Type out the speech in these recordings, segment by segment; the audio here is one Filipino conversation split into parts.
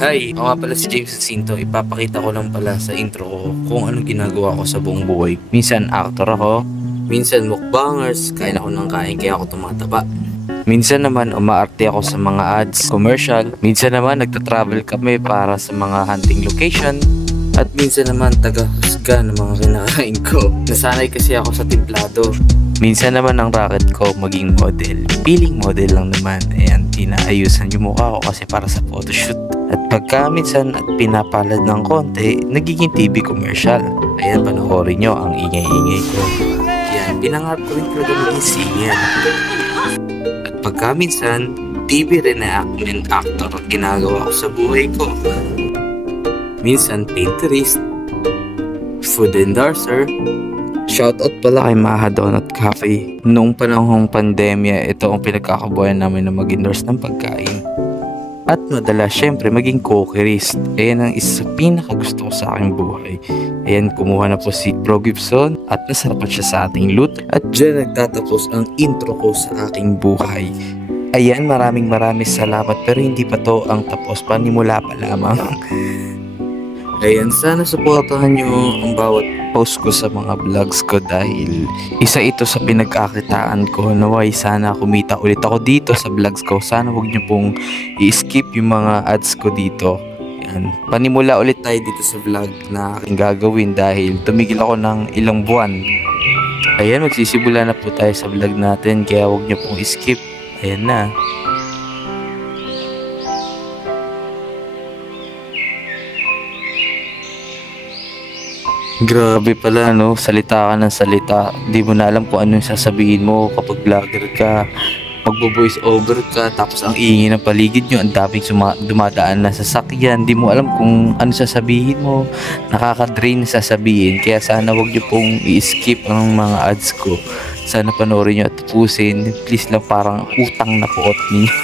Ay, ako nga pala si James Jacinto. Ipapakita ko lang pala sa intro ko kung anong ginagawa ko sa buong buhay. Minsan actor ako, minsan mukbangers, kain ako ng kain kaya ako tumataba. Minsan naman umaarte ako sa mga ads, commercial. Minsan naman nagta-travel kami para sa mga hunting location. At minsan naman taga-husga ng mga kinakain ko. Nasanay kasi ako sa timplado. Minsan naman ang racket ko maging model. Feeling model lang naman. Ayan, pinaayusan yung mukha ko kasi para sa photoshoot. At pagka minsan at pinapalad ng konti, nagiging TV commercial. Ayan, panoorin nyo ang ingay-ingay ko. Ayan, pinangarap ko rin talaga maging singer. At pagka minsan, TV reenactment actor ang ginagawa ko sa buhay ko. Minsan, painterist, food endorser. Shoutout pala kay Maha Donut Cafe. Noong panahong pandemya, ito ang pinagkakabuhayan namin na mag-endorse ng pagkain. At madalas, syempre, maging cookerist. Ayan ang isa sa pinakagusto ko sa aking buhay. Ayan, kumuha na po si Bro Gibson at nasarapan siya sa ating loot. At dyan nagtatapos ang intro ko sa aking buhay. Ayan, maraming salamat pero hindi pa to ang tapos. Panimula pa lamang. Ayan, sana supportahan nyo ang bawat post ko sa mga vlogs ko dahil isa ito sa pinagkakitaan ko. Naway sana kumita ulit ako dito sa vlogs ko. Sana huwag nyo pong i-skip yung mga ads ko dito. Ayan, panimula ulit tayo dito sa vlog na aking gagawin dahil tumigil ako ng ilang buwan. Ayan, magsisimula na po tayo sa vlog natin kaya huwag nyo pong i-skip. Ayan na. Grabe pala no, salita ka ng salita. Di mo na alam kung ano yung sasabihin mo kapag vlogger ka. Magbo-voice over ka, tapos ang ingay ng paligid nyo, ang daming dumadaan na sasakyan. Di mo alam kung ano sasabihin mo. Nakaka-drain sasabihin. Kaya sana wag nyo pong i-skip ang mga ads ko. Sana panoorin nyo at tapusin. Please lang, parang utang na puot ninyo.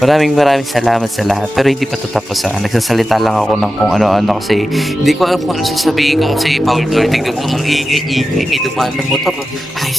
maraming salamat sa lahat. Pero hindi pa ito tapos ha. Nagsasalita lang ako ng kung ano-ano kasi hindi ko alam kung ano sasabihin ko kasi Paul Dor, tignan mo ang ingay-ingay. May dumaan ng motor. Ay,